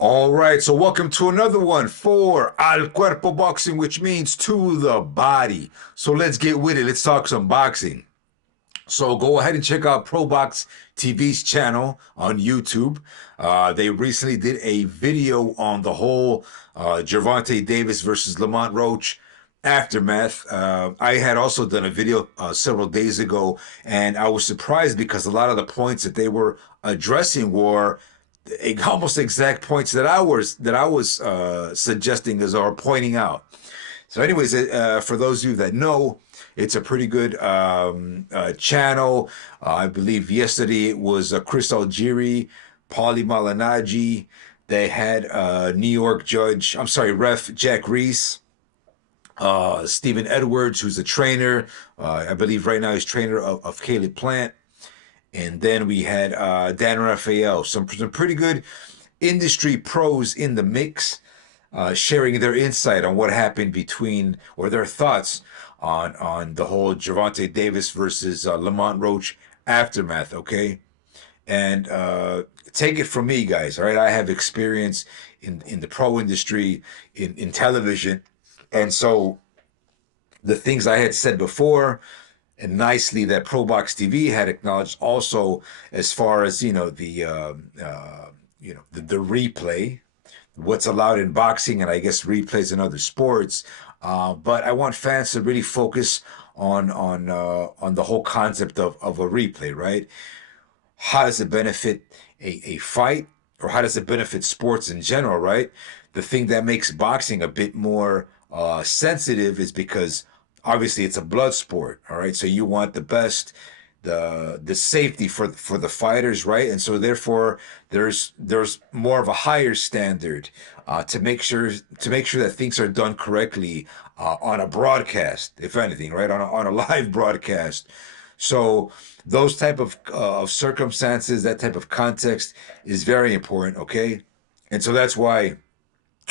All right, so welcome to another one for Al Cuerpo Boxing, which means to the body. So let's get with it. Let's talk some boxing. So go ahead and check out ProBox TV's channel on YouTube. They recently did a video on the whole Gervonta Davis versus Lamont Roach aftermath. I had also done a video several days ago, and I was surprised because a lot of the points that they were addressing were almost exact points that I was suggesting as or pointing out. So, anyways, for those of you that know, it's a pretty good channel. I believe yesterday it was Chris Algieri, Paulie Malignaggi. They had New York judge, I'm sorry, ref Jack Reese, Stephen Edwards, who's a trainer. I believe right now he's trainer of Caleb Plant. And then we had Dan Raphael, some pretty good industry pros in the mix, sharing their insight on what happened between, or their thoughts on the whole Gervonta Davis versus Lamont Roach aftermath. Okay, and take it from me, guys. All right, I have experience in the pro industry, in television, and so the things I had said before, and nicely that ProBox TV had acknowledged also, as far as the replay, what's allowed in boxing, and I guess replays in other sports. But I want fans to really focus on the whole concept of a replay, right? How does it benefit a fight, or how does it benefit sports in general, right? The thing that makes boxing a bit more sensitive is because obviously it's a blood sport, all right? So you want the best, the safety for the fighters, right? And so therefore there's more of a higher standard to make sure that things are done correctly on a broadcast, if anything, right? On a live broadcast. So those type of circumstances, that type of context is very important, okay? And so that's why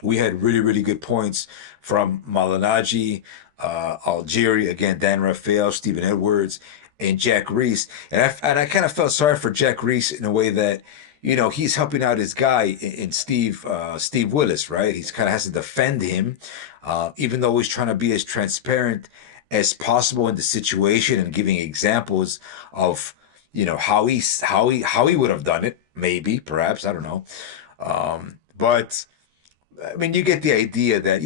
we had really, really good points from Malignaggi, Algieri, again, Dan Raphael, Stephen Edwards, and Jack Reese. And I kind of felt sorry for Jack Reese in a way that, he's helping out his guy in Steve Willis, right? He's kind of has to defend him, even though he's trying to be as transparent as possible in the situation and giving examples of, how he would have done it, maybe, perhaps, I don't know. But I mean, you get the idea that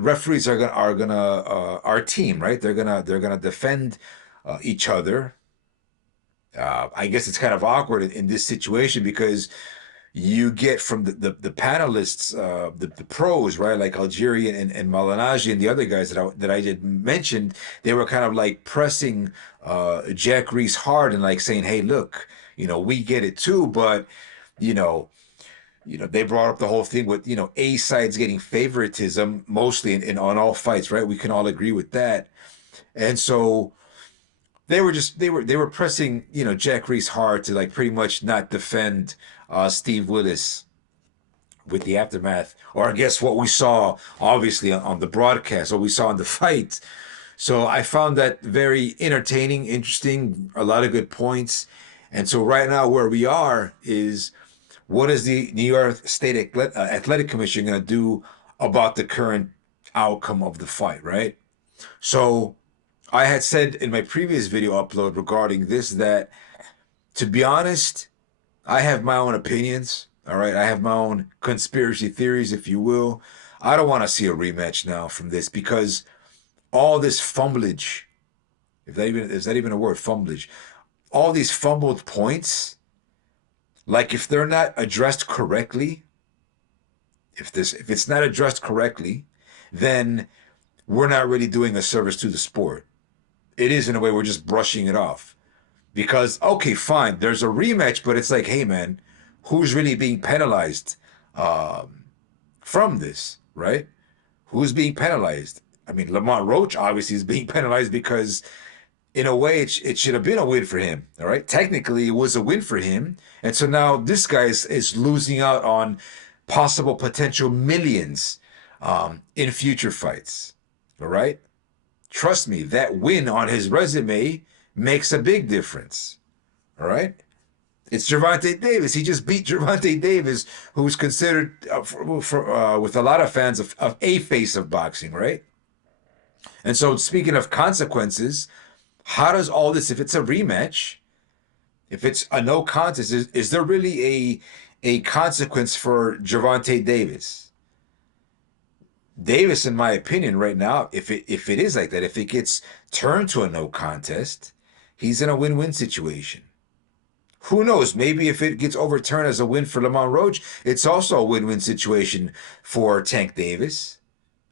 referees are gonna our team, right? They're gonna defend each other. I guess it's kind of awkward in this situation because you get from the panelists, the pros, right? Like Algerian and Malignaggi and the other guys that I did mention, they were kind of like pressing Jack Reese hard and like saying, "Hey, look, we get it too, but." You know, they brought up the whole thing with, A sides getting favoritism mostly in on all fights, right? We can all agree with that. And so they were pressing, Jack Reese hard to like pretty much not defend Steve Willis with the aftermath, or I guess what we saw obviously on the broadcast, what we saw in the fight. So I found that very entertaining, interesting, a lot of good points. And so right now where we are is, what is the New York State Athletic Commission going to do about the current outcome of the fight, right? So I had said in my previous video upload regarding this that, to be honest, I have my own opinions. All right, I have my own conspiracy theories, if you will. I don't want to see a rematch now from this because all this fumblage, if that even is that even a word, fumblage, all these fumbled points, like if they're not addressed correctly, if it's not addressed correctly, then we're not really doing a service to the sport. It is, in a way, we're just brushing it off. Because, okay, fine, there's a rematch, but it's like, hey man, who's really being penalized from this, right? Who's being penalized? I mean, Lamont Roach obviously is being penalized because, in a way, it should have been a win for him. All right, technically, it was a win for him, and so now this guy is losing out on possible potential millions in future fights. All right, trust me, that win on his resume makes a big difference. All right, It's Gervonta Davis. He just beat Gervonta Davis, who's considered with a lot of fans of a face of boxing, right? And so, speaking of consequences, how does all this, if it's a rematch, if it's a no contest, is there really a consequence for Gervonta Davis? Davis, in my opinion, right now, if it is like that, if it gets turned to a no contest, he's in a win-win situation. Who knows? Maybe if it gets overturned as a win for Lamont Roach, it's also a win-win situation for Tank Davis.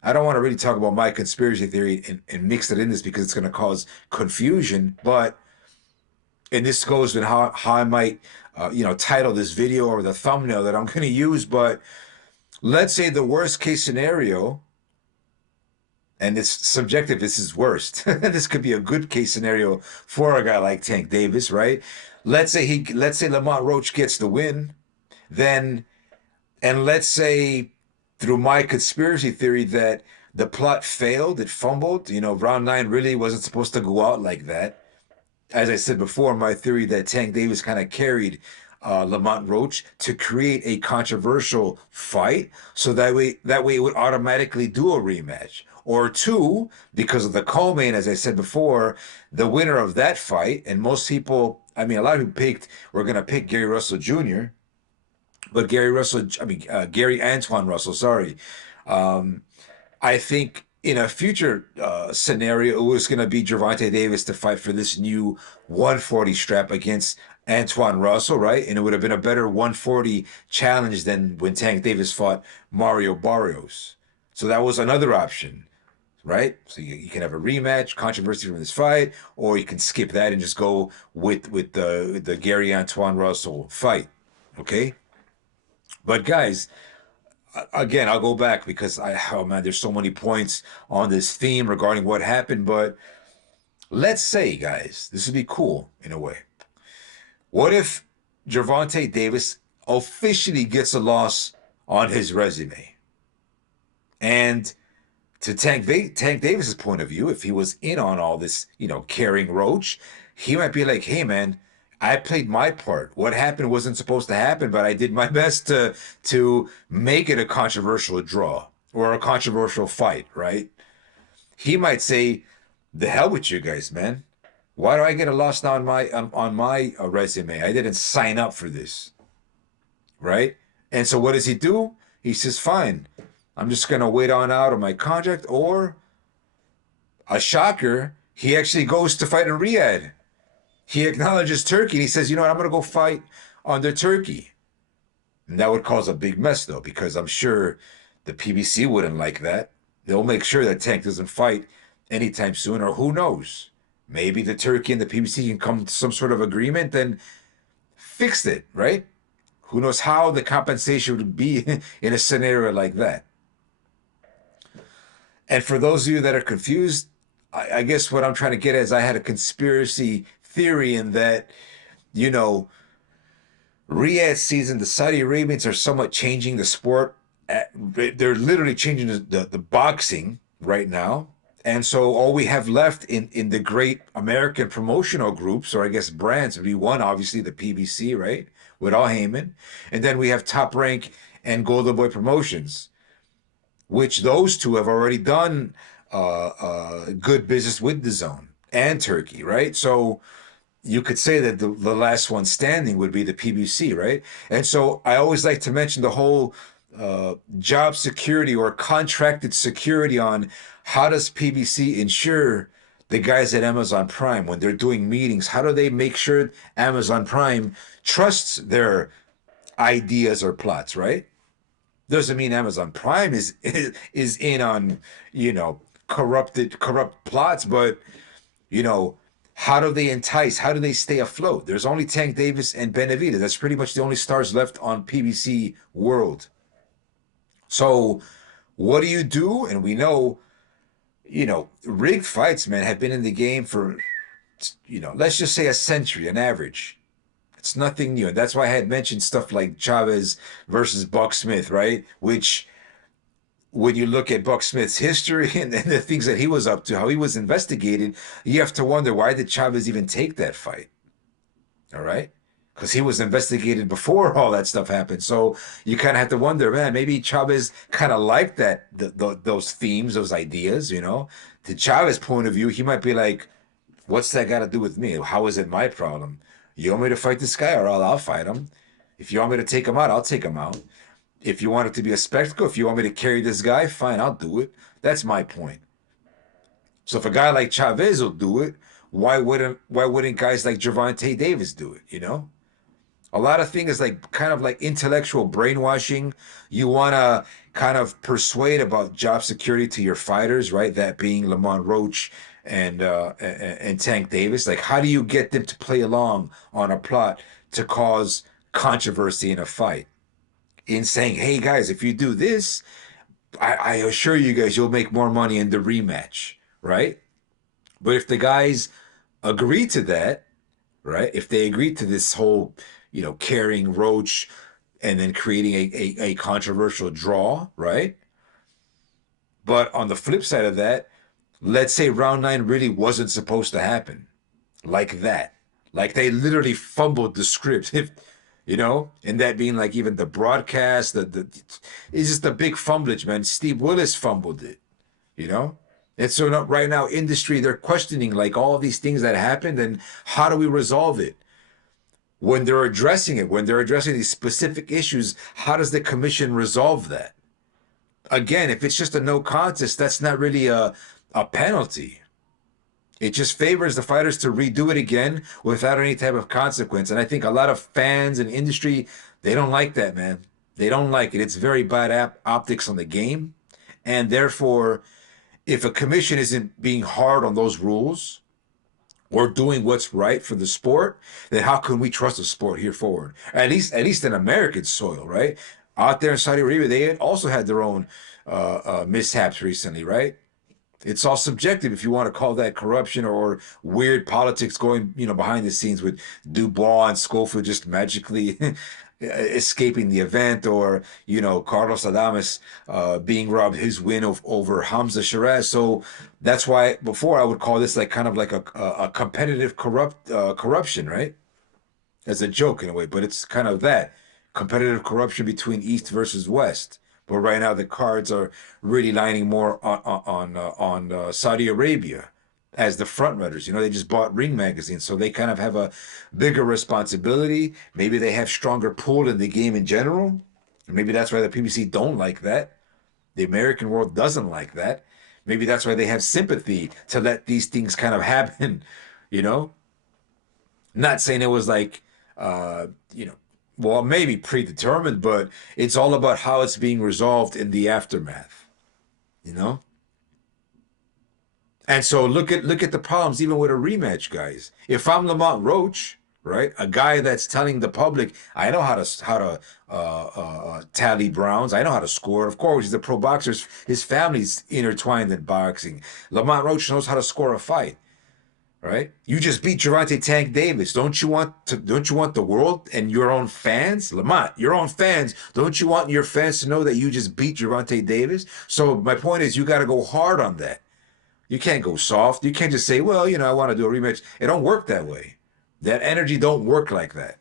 I don't want to really talk about my conspiracy theory and mix it in this because it's going to cause confusion. But and this goes with how I might title this video or the thumbnail that I'm going to use. But let's say the worst case scenario, and it's subjective. This is worst. This could be a good case scenario for a guy like Tank Davis, right? Let's say Lamont Roach gets the win, then, and let's say through my conspiracy theory that the plot failed, it fumbled. Round nine really wasn't supposed to go out like that. As I said before, my theory that Tank Davis kind of carried Lamont Roach to create a controversial fight, so that way it would automatically do a rematch. Or two, because of the co-main, as I said before, the winner of that fight, and most people, I mean, a lot of people were going to pick Gary Russell Jr., but Gary Antoine Russell, sorry. Um, I think in a future scenario, it was going to be Gervonta Davis to fight for this new 140 strap against Antoine Russell, right? And it would have been a better 140 challenge than when Tank Davis fought Mario Barrios. So that was another option, right? So you can have a rematch, controversy from this fight, or you can skip that and just go with the Gary Antoine Russell fight. Okay? But guys, again, I'll go back because oh man, there's so many points on this theme regarding what happened. But let's say, guys, this would be cool in a way. What if Gervonta Davis officially gets a loss on his resume? And to Tank Davis's point of view, if he was in on all this, carrying Roach, he might be like, "Hey, man, I played my part. What happened wasn't supposed to happen, but I did my best to make it a controversial draw or a controversial fight." Right? He might say, "The hell with you guys, man. Why do I get a loss now on my resume? I didn't sign up for this." Right? And so what does he do? He says, "Fine. I'm just gonna wait on out of my contract," or a shocker, he actually goes to fight in Riyadh. He acknowledges Turkey and he says, "You know what, I'm gonna go fight under Turkey." And that would cause a big mess though, because I'm sure the PBC wouldn't like that. They'll make sure that Tank doesn't fight anytime soon, or who knows? Maybe the Turkey and the PBC can come to some sort of agreement and fix it, right? Who knows how the compensation would be in a scenario like that. And for those of you that are confused, I guess what I'm trying to get at is I had a conspiracy theory in that, you know, Riyadh season, the Saudi Arabians are somewhat changing the sport. They're literally changing the boxing right now. And so all we have left in the great American promotional groups, or I guess brands, would be one, obviously the PBC, right? With Al Heyman. And then we have Top Rank and Golden Boy Promotions, which those two have already done good business with the zone and Turkey, right? So you could say that the last one standing would be the PBC, right? And so I always like to mention the whole job security or contracted security on how does PBC ensure the guys at Amazon Prime when they're doing meetings, how do they make sure Amazon Prime trusts their ideas or plots, right? Doesn't mean Amazon Prime is in on, corrupt plots, but you know, how do they entice? How do they stay afloat? There's only Tank Davis and Benavidez. That's pretty much the only stars left on PBC World. So what do you do? And we know, rigged fights, man, have been in the game for, let's just say a century, an average. It's nothing new. And that's why I had mentioned stuff like Chavez versus Buck Smith, right? Which, when you look at Buck Smith's history and the things that he was up to, how he was investigated, you have to wonder, why did Chavez even take that fight? All right. because he was investigated before all that stuff happened. So you kind of have to wonder, man, maybe Chavez kind of liked those themes, those ideas, you know. To Chavez point of view, he might be like, what's that got to do with me? How is it my problem? You want me to fight this guy, or I'll fight him. If you want me to take him out, I'll take him out. If you want it to be a spectacle, if you want me to carry this guy, fine, I'll do it. That's my point. So if a guy like Chavez will do it, why wouldn't guys like Gervonta Davis do it? You know, a lot of things like kind of like intellectual brainwashing. You want to kind of persuade about job security to your fighters, right? That being Lamont Roach and Tank Davis. Like, how do you get them to play along on a plot to cause controversy in a fight? In saying, hey guys, if you do this, I assure you guys you'll make more money in the rematch, right? But if the guys agree to that, right? If they agree to this whole, carrying Roach and then creating a controversial draw, right? But on the flip side of that, let's say round nine really wasn't supposed to happen like that. Like they literally fumbled the script, if and that being like even the broadcast, it's just a big fumblage, man. Steve Willis fumbled it, you know? And so now, right now, industry, they're questioning like all these things that happened and how do we resolve it? When they're addressing these specific issues, how does the commission resolve that? Again, if it's just a no contest, that's not really a penalty. It just favors the fighters to redo it again without any type of consequence. And I think a lot of fans and industry, they don't like that, man. They don't like it. It's very bad optics on the game. And therefore, if a commission isn't being hard on those rules or doing what's right for the sport, then how can we trust the sport here forward? At least in American soil, right? Out there in Saudi Arabia, they also had their own mishaps recently, right? It's all subjective if you want to call that corruption or weird politics going, behind the scenes with Dubois and Schofield just magically escaping the event, or Carlos Adames being robbed his win over Hamza Shiraz. So that's why before I would call this like kind of like a competitive corruption, right? As a joke in a way, but it's kind of that competitive corruption between East versus West. But right now the cards are really lining more on Saudi Arabia as the front runners. They just bought Ring Magazine, so they kind of have a bigger responsibility. Maybe they have stronger pull in the game in general. Maybe that's why the PBC don't like that. The American world doesn't like that. Maybe that's why they have sympathy to let these things kind of happen, you know? Not saying it was like, uh, you know, well, maybe predetermined, but it's all about how it's being resolved in the aftermath, you know? And so look at the problems even with a rematch, guys. If I'm Lamont Roach, right, a guy that's telling the public, I know how to tally Browns, I know how to score. Of course, he's a pro boxer. His family's intertwined in boxing. Lamont Roach knows how to score a fight. Right? You just beat Gervonta Tank Davis. Don't you want the world and your own fans, Lamont, your own fans, don't you want your fans to know that you just beat Gervonta Davis? So my point is you got to go hard on that. You can't go soft. You can't just say, well, I want to do a rematch. It don't work that way. That energy don't work like that.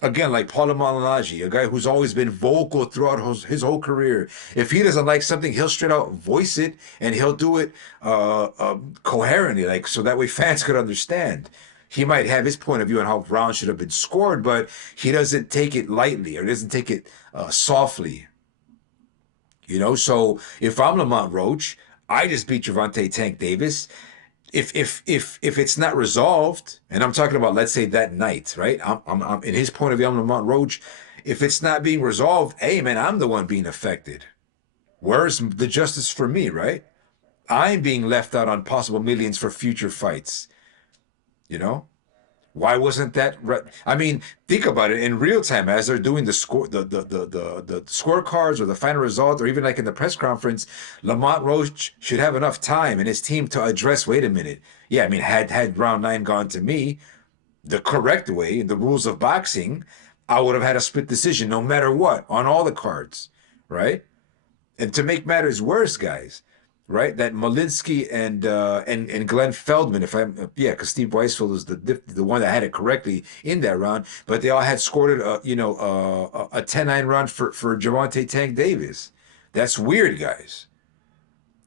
Again, like Paulo Malignaggi, a guy who's always been vocal throughout his whole career. If he doesn't like something, he'll straight out voice it, and he'll do it coherently, like so that way fans could understand. He might have his point of view on how rounds should have been scored, but he doesn't take it lightly or doesn't take it softly. So if I'm Lamont Roach, I just beat Gervonta Tank Davis. If it's not resolved, and I'm talking about let's say that night, right? I'm in his point of view, I'm Lamont Roach. If it's not being resolved, hey man, I'm the one being affected. Where's the justice for me, right? I'm being left out on possible millions for future fights. You know? Why wasn't that I mean, think about it in real time as they're doing the score, the scorecards or the final result, or even like in the press conference. Lamont Roach should have enough time and his team to address. Wait a minute, yeah, I mean, had round nine gone to me the correct way in the rules of boxing, I would have had a split decision no matter what on all the cards, right? And to make matters worse, guys, right? That Malinsky and Glenn Feldman, if I'm yeah, because Steve Weisfeld was the one that had it correctly in that round, but they all had scored a 10-9 run for Javante Tank Davis. That's weird, guys.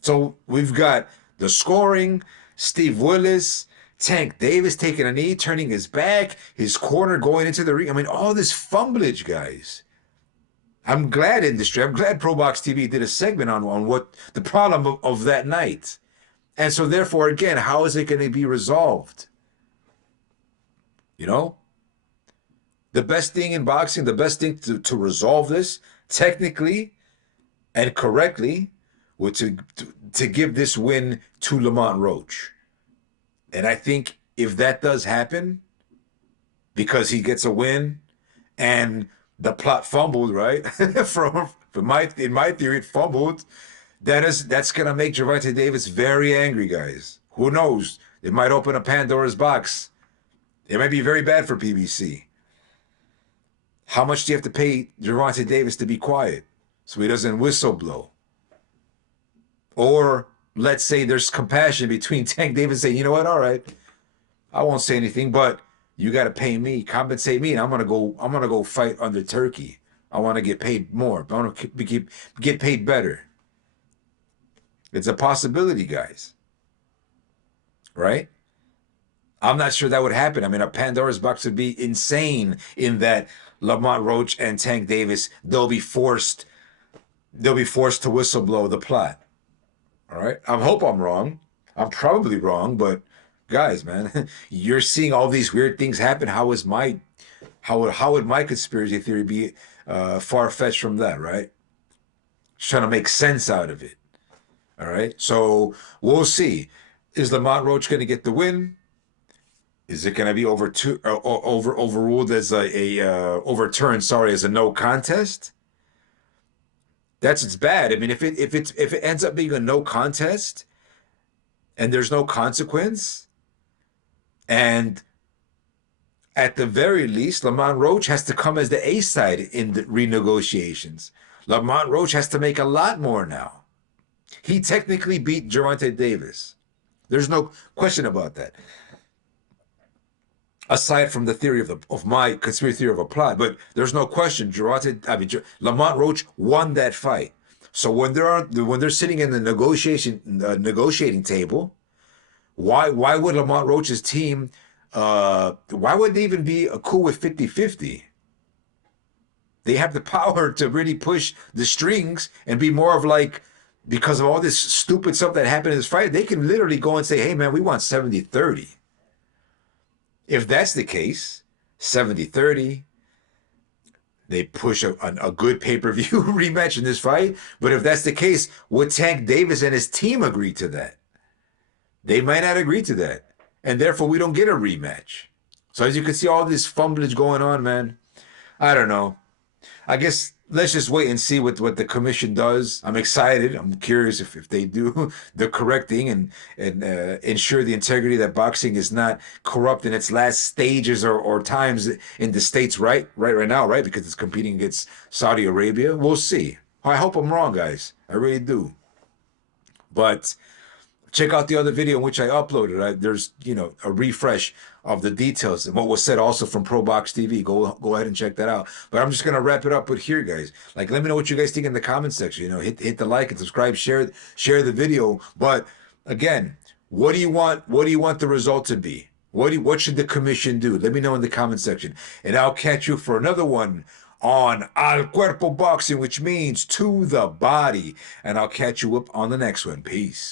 So we've got the scoring, Steve Willis, Tank Davis taking a knee, turning his back, his corner going into the ring. I mean, all this fumblage, guys. I'm glad industry. I'm glad Pro Box TV did a segment on what the problem of that night. And so therefore, again, how is it going to be resolved? You know, the best thing in boxing, the best thing to resolve this technically and correctly would to give this win to Lamont Roach. And I think if that does happen, because he gets a win and the plot fumbled, right? From my in my theory, it fumbled. That's gonna make Gervonta Davis very angry, guys. Who knows? It might open a Pandora's box. It might be very bad for PBC. How much do you have to pay Gervonta Davis to be quiet so he doesn't whistle blow? Or let's say there's compassion between Tank Davis saying, you know what, all right, I won't say anything, but you got to pay me, compensate me, and I'm gonna go fight under Turkey. I want to get paid more. I want to get paid better. It's a possibility, guys. Right? I'm not sure that would happen. I mean, a Pandora's box would be insane in that Lamont Roach and Tank Davis, they'll be forced to whistleblow the plot. All right. I hope I'm wrong. I'm probably wrong, but guys, man, you're seeing all these weird things happen. How would my conspiracy theory be far-fetched from that, right? Just trying to make sense out of it. All right. So we'll see. Is Lamont Roach going to get the win? Is it going to be overruled as overturned? Sorry, as a no contest? That's it's bad. I mean, if it ends up being a no contest and there's no consequence, and at the very least, Lamont Roach has to come as the A side in the renegotiations. Lamont Roach has to make a lot more now. He technically beat Gervonta Davis. There's no question about that. Aside from the theory of my conspiracy theory of a plot, but there's no question Lamont Roach won that fight. So when they're sitting in the negotiating table, why would Lamont Roach's team why would they even be cool with 50-50? They have the power to really push the strings and be more of like, because of all this stupid stuff that happened in this fight, they can literally go and say, hey man, we want 70-30. If that's the case, 70-30, they push a good pay-per-view rematch in this fight. But if that's the case, would Tank Davis and his team agree to that? They might not agree to that. And therefore, we don't get a rematch. So as you can see, all this fumblage going on, man. I don't know. I guess let's just wait and see what the commission does. I'm excited. I'm curious if they do the correct thing and ensure the integrity that boxing is not corrupt in its last stages or times in the States right now, right? Because it's competing against Saudi Arabia. We'll see. I hope I'm wrong, guys. I really do. But check out the other video in which I uploaded. There's, a refresh of the details and what was said also from Pro Box TV. Go ahead and check that out. But I'm just gonna wrap it up with here, guys. Like, let me know what you guys think in the comment section. Hit the like and subscribe, share the video. But again, what do you want? What do you want the result to be? What should the commission do? Let me know in the comment section, and I'll catch you for another one on Al Cuerpo Boxing, which means to the body. And I'll catch you up on the next one. Peace.